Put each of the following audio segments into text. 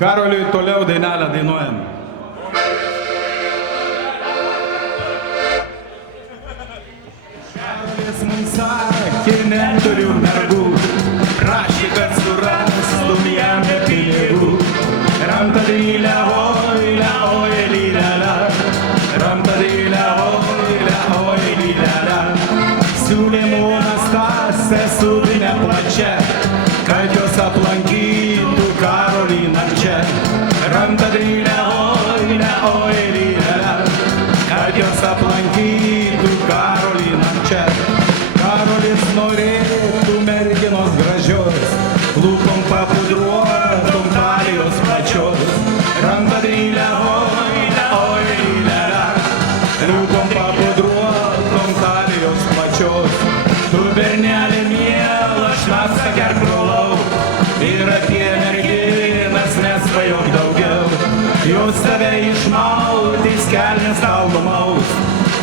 Karoliui toliau dainelę dainuojam. Karolis mums sakė, neturiu mergų, prašė, kad surastum jam pinigų. Ramtadylę, oilę, oilylę, ramtadylę, oilę, oilylę. Siūlė mūnas tasę subinę plačią, kad jos aplankytų Karolį nakčia. Ramtadylę, oilę, oilylę, kad jos aplankytų Karolį nakčia. Karolis norėtų merginos gražios, lūpom papudruotom talijos pačios. Ramtadylę, oilę, oilylę, lūpom papudruotom talijos pačios. Tu bernelė miela, šnapsą gerk brolau, ir apie merginas nesvajok daugiau. Jos tave išmauti, skelnes tau numaus,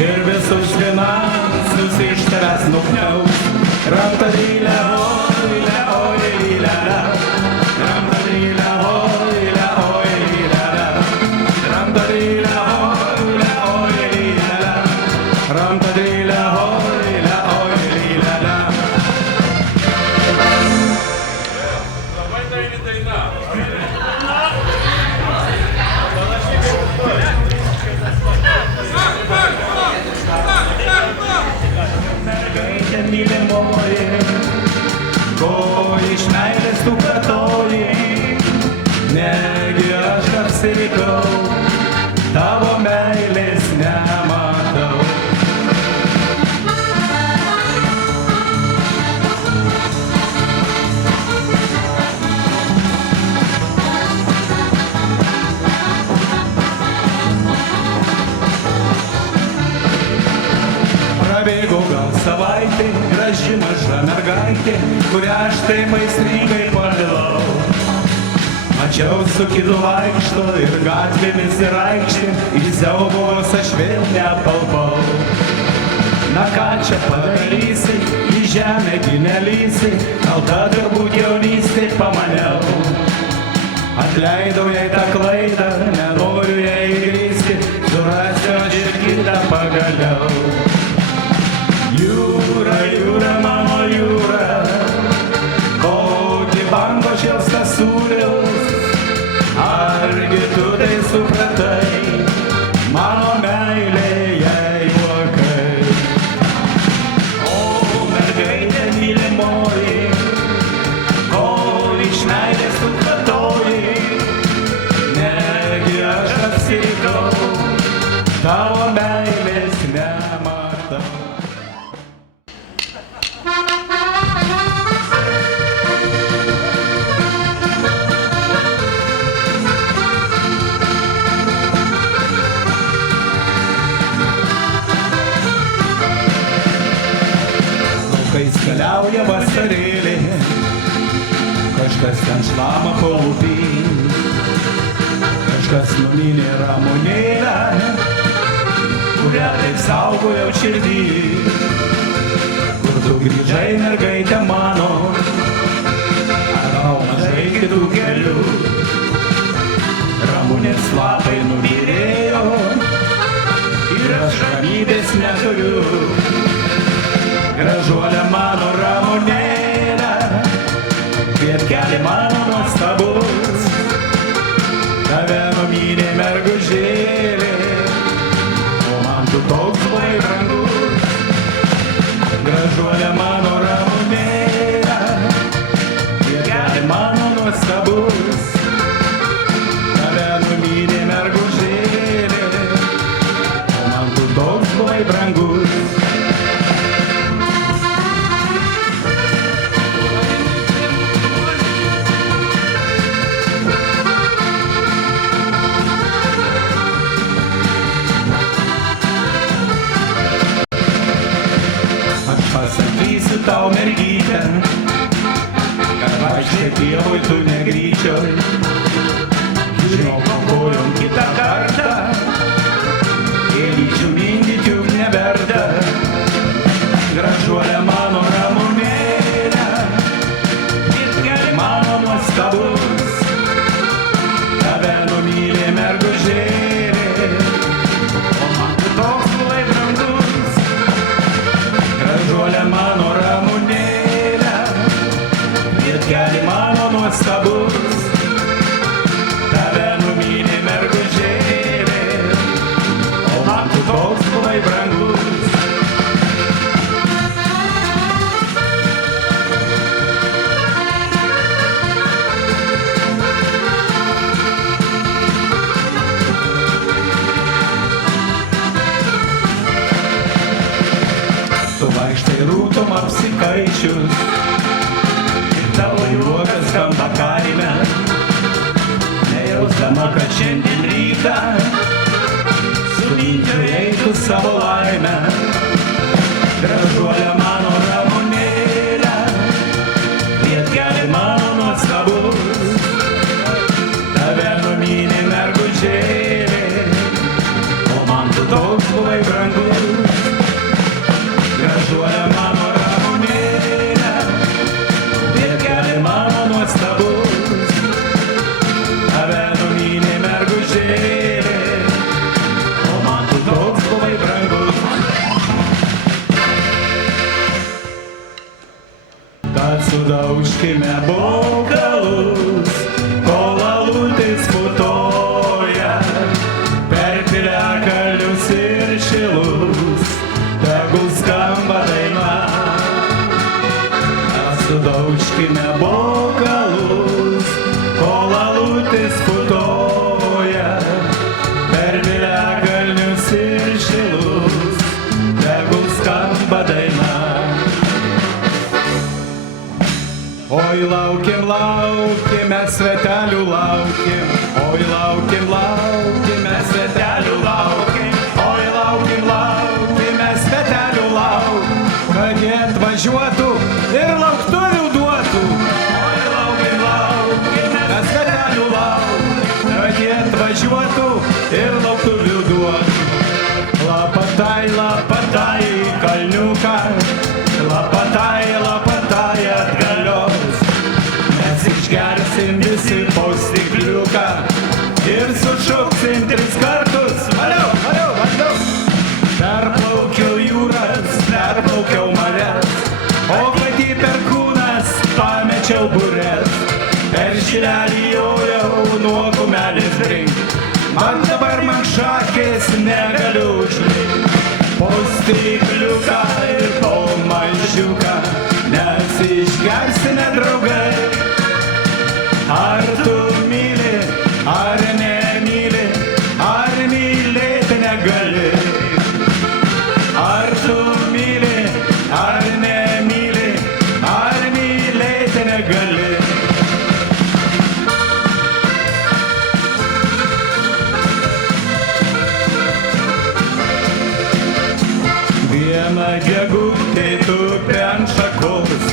ir visus finansus iš tavęs nukniaus. Ramtadylę, oilę, oilylę, ramtadylę, oilę, oilylę, ramtadylę, oilę, oilylę, ramtadylę, oilę, oilylę. Labai daili daina. Mergaitė mylimoji, ko iš meilės tu kartoji, negi aš apsirikau, tavo meilės nematau. Prabėgo gal savaitė, graži maža mergaitė, kurią aš taip aistringai pamilau. Mačiau su kitu vaikšto ir gatvėmis ir aikštėm, į siaubos aš vėl neapalpau. Na ką čia padarysi, į žemę gi nelysi, kalta turbūt jaunystė pamaniau. Atleidau jai tą klaidą, nenoriu jai grįsti, surasiu aš ir kitą pagaliau. Jūra, jūra, mano jūra, kokį bango šėlstas sūrius, argi tu tai supratai, mano meilė jai juokai. O mergaitė mylimoji, kol iš meilės tu kartoji, negi aš apsirikau, tavo meilės nematau. Laukais keliauja vasarėlė, kažkas ten šlama paupį, kažkas numynė ramunėlę, kurią taip saugojau širdį. Kur tu grįžai, mergaitė mano, ar gal mažai kitų kelių? Ramunės lapai nubyrėjo ir aš ramybės neturiu. Gražuolė mano ramunėlė, kvietkelė mano nuostabus, tave numynė mergužėlė, o man tu toks labai brangus. Gražuolė mano ramunėlė, kvietkelė mano nuostabus, tave numynė mergužėlė, o man tu toks labai brangus. Pasakysiu tau, mergytę, kad vaikščiai pievoj tu negryčioj. Žinok, pakojom kitą kartą, gėlyčių mindyt juk neverta. Gražuolė mano ramunėlė, kvietkelė mano nuostabus, mano nuostabus, tave numynė mergužėlė, o man tu toks buvai brangus. Tu vaikštai rūtom apsikaičius ir tavo juokas skamba kaime, nejausdama, kad šiandien rytą sumindžiojai tu savo laimę. Gražuolė mano ramunėlė, vietkelė mano nuostabus, tave numynė mergužėlė, o man tu toks buvai brangus. Gražuolė mano ramunėlė, vietkelė mano nuostabus, tave numynė mergužėlė, o man tu toks buvai brangus. Tad sudaužkime bokalus, kol alutės putoja, per piliakalnius ir šilus, tegul skamba daina. Sudaužkime bokalus, kol alutės putoja, per piliakalnius ir šilus, tegul skamba daina. Oi laukim, laukim, mes svetelių laukim, oi laukim, laukim, mes svetelių laukim, oi laukim, laukim, mes svetelių laukim, kad jie atvažiuotų ir lauktuvių duotų. Oi laukim, laukim, mes svetelių laukim, kad jie atvažiuotų ir lauktuvių duotų. Lapatai, lapatai į kalniuką, lapatai, lapatai atgalios, mes išgersim visi po stikliuką ir sušauksim 3 kartus. Valiau, valiau, valiau. Perplaukiau jūras, perplaukiau marias, o kad į perkūnas pamečiau burės. Per šilelį jojau nuo kumelės drink, man dabar man šakės negaliu užlink. Po stikliuką ir po maišiuką mes išgersime draugai. Ar tu myli, ar nemyli, ar mylėti negali? Ar tu myli, ar nemyli, ar mylėti negali? Viena gegutė tupi ant šakos,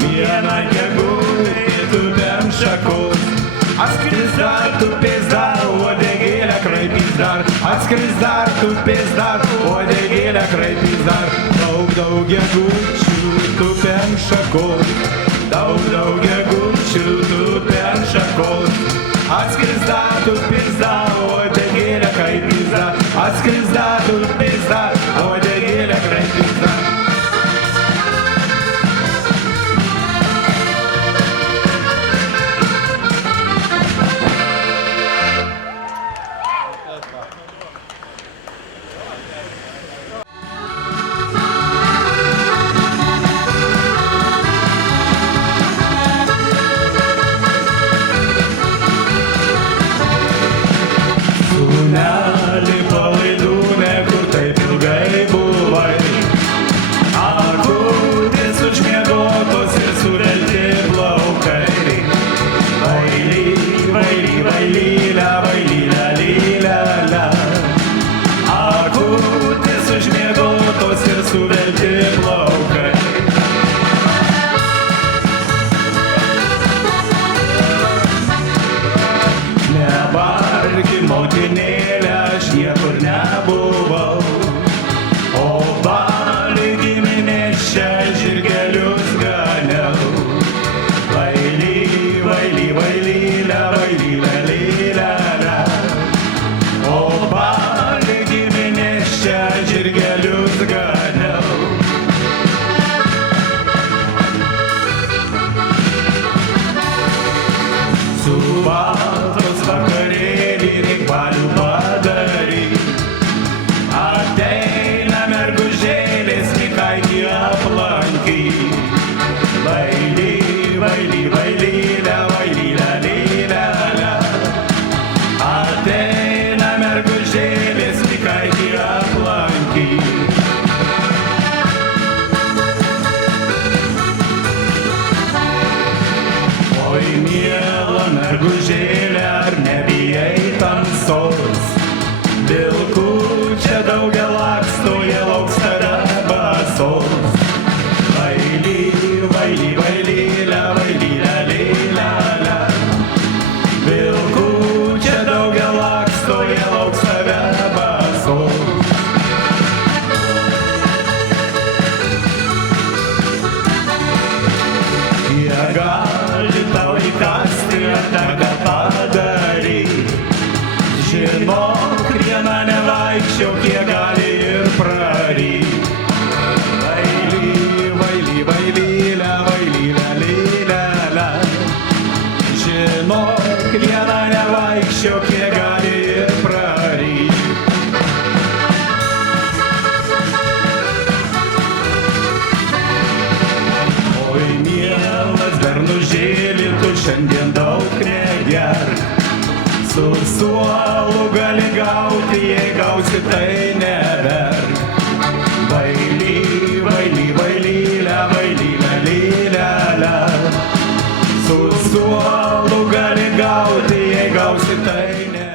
viena gegutė tupi ant šakos. Atskris dar, tupės dar, uodegėlę kraipys dar, atskris dar, tupės dar, uodegėlę kraipys dar. Daug, daug gegučių tupi ant šakos, daug, daug gegučių tupi ant šakos. Atskris dar, tupės dar, uodegėlę kraipys dar, atskris dar, tupės dar, uodegėlę kraipys dar. Mūsų baltos vakarėlį reik balių padaryt. Ateina mergužėlės Mikaitį aplankyt. Vaily, vaily, vailylia, vailylia, lylia, lia. Ateina mergužėlės Mikaitį aplankyt. Oi, miela mergužėlė, ar nebijai tamsos? Vilkų čia daugia laksto, jie lauks tave basos. Vaily, vaily, vailylia, vailylia, lylia, lia. Vilkų čia daugia laksto, jie lauks tave basos. Jie gali tau įkasti, tega padaryt. Žinok, viena nevaikščiok, kiek gali ir praryt. Vaily, vaily, vailylia, vailylia, lylia, lia. Žinok, viena nevaikščiok, kiek gali ir praryt. Oi, mielas bernužėli, tu šiandien daug negerk. Su suolu gali gauti, jei gausi, tai neverk. Vaily, vaily, vailylia, vailylia, lylia, lia. Su suolu gali gauti, jei gausi, tai neverk.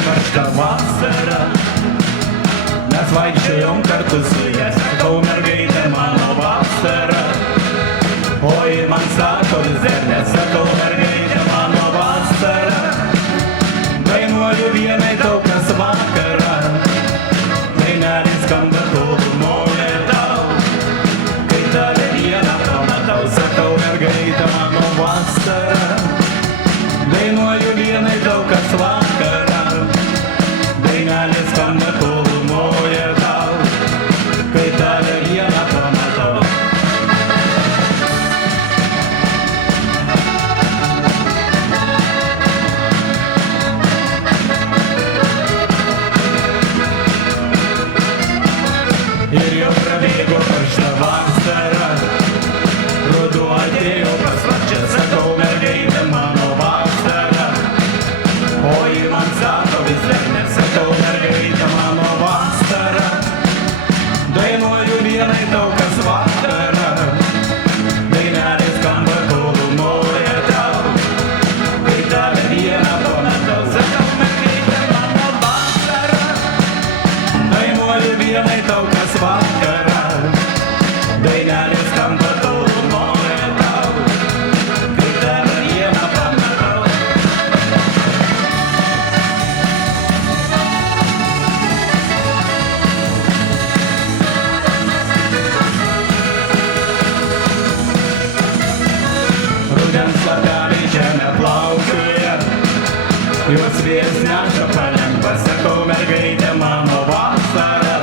Karštą vasarą mes vaikščiojom kartu su ja, sakau, mergaitė mano vasara. Oi, man sako, vis dar nesakau, mergaitė mano vasara. Dainuoju vienai daug kas vakarą, dainelės skamba tolumoje tau. Kai tave vieną pamatau, sakau, mergaitė mano vasara. Dainuoju vienai daug kas vakarą, dainelės skamba tolumoje tau. Kai tave vieną pamatau. Ir jau prabėgo karštą vasarą, ruduo atėjo pas varčią, sakau, mergaitė mano vasara. Oi, man sako, vis dar nesakau, mergaitė mano vasara. Dainuoju vienai daug kas vakarą, dainelės skamba tolumoje tau. Kai tave vieną pamatau, sakau, mergaitė mano vasara. Dainuoju vienai daug kas vakarą, dainelės skamba tolumoje tau. Kai tave vieną pamatau. Rudens lapeliai žemę plaukioja, juos vėjas neša palengva, sakau, mergaitė mano vasara.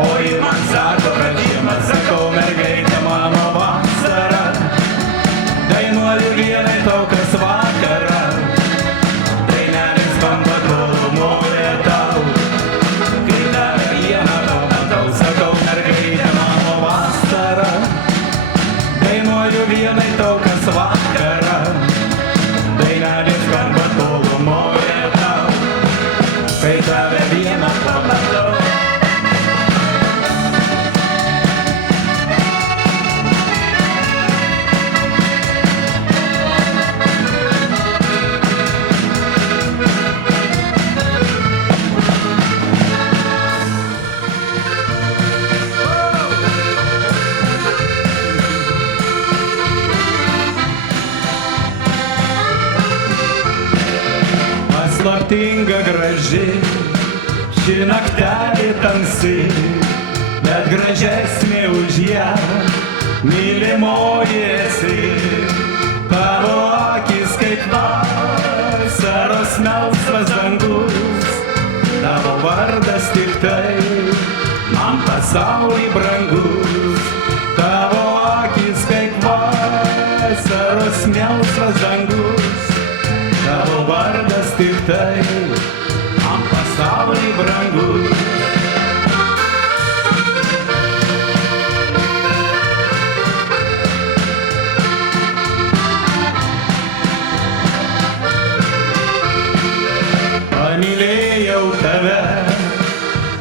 Oi, man sako, kad žiema, sakau, mergaitė mano vasara. Dainuoju vienai daug kas vakarą, dainelės skamba tolumoje tau. Kai tave vieną pamatau, sakau, mergaitė mano vasara. Dainuoju vienai daug kas vakarą, dainelės skamba tolumoje tau. Kai tave vieną pamatau. paslaptinga graži, ši naktelė tamsi, bet gražesnė už ją, mylimoji esi. Tavo akis kaip vasaros melsvas dangus, tavo vardas tik tai, man pasaulį brangus. Tavo akis kaip vasaros melsvas dangus, tavo vardas tik tai, man pasaulį brangus. Pamylėjau tave,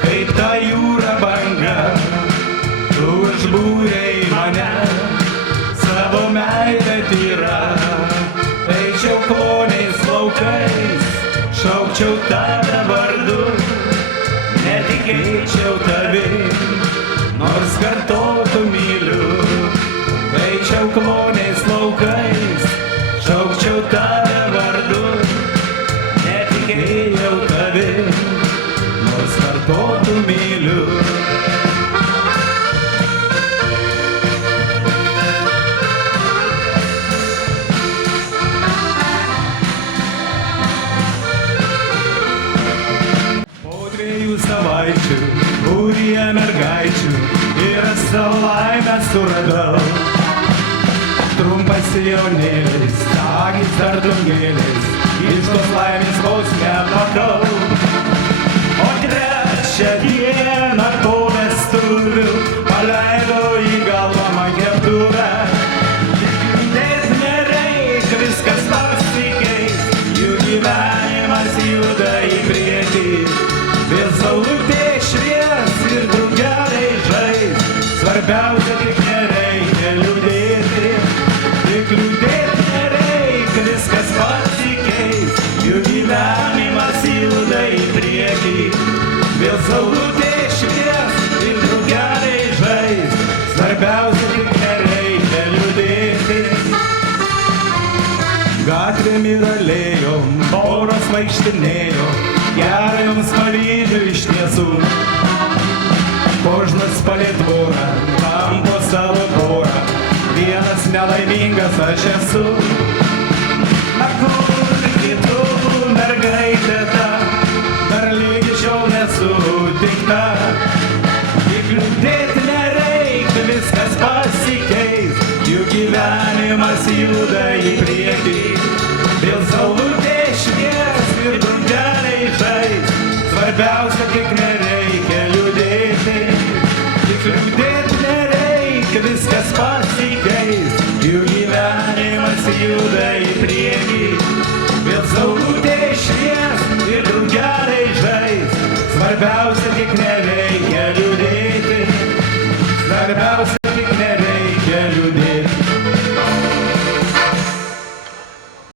kaip ta jūra banga, tu užbūrei mane, savo meilę tyrą. Eičiau kloniais laukais, šaukčiau tave vardu, netikėčiau tavim, nors kartotų myliu. Eičiau kloniais laukais, šaukčiau tave vardu, netikėjau tavim, nors kartotų myliu. Po 2 savaičių būryje mergaičių ir savo laimę suradau. Trumpas sijonėlis, tagis dar dungėlis, iš tos laimės vos nepakau. O 3 dieną po vestuvių paleido į galvą man keptuvę. Net nereik, viskas pasikeis, jų gyvenimas juda į priekį. Vėl saulutė švies ir drugeliai žais, svarbiausia tik nereikia liūdėti. Tik liūdėti nereik, viskas pasikeis, jų gyvenimas juda į priekį. Vėl saulutė švies ir drugeliai žais, svarbiausia tik nereikia liūdėti. Gatvėm ir alėjom poros vaikštinėjo, gerą jums pavyzdžių iš tiesų. Kožnas palei tvorą, tampo savo porą, vienas nelaimingas aš esu. Na kur kitų mergaitė ta, dar lygi šiol nesutikta. Tik liūdėti nereik, viskas pasikeis, jų gyvenimas juda į priekį. Vėl saulutė švies ir drugeliai žais, svarbiausia tik nereikia liūdėti. Tik liūdėti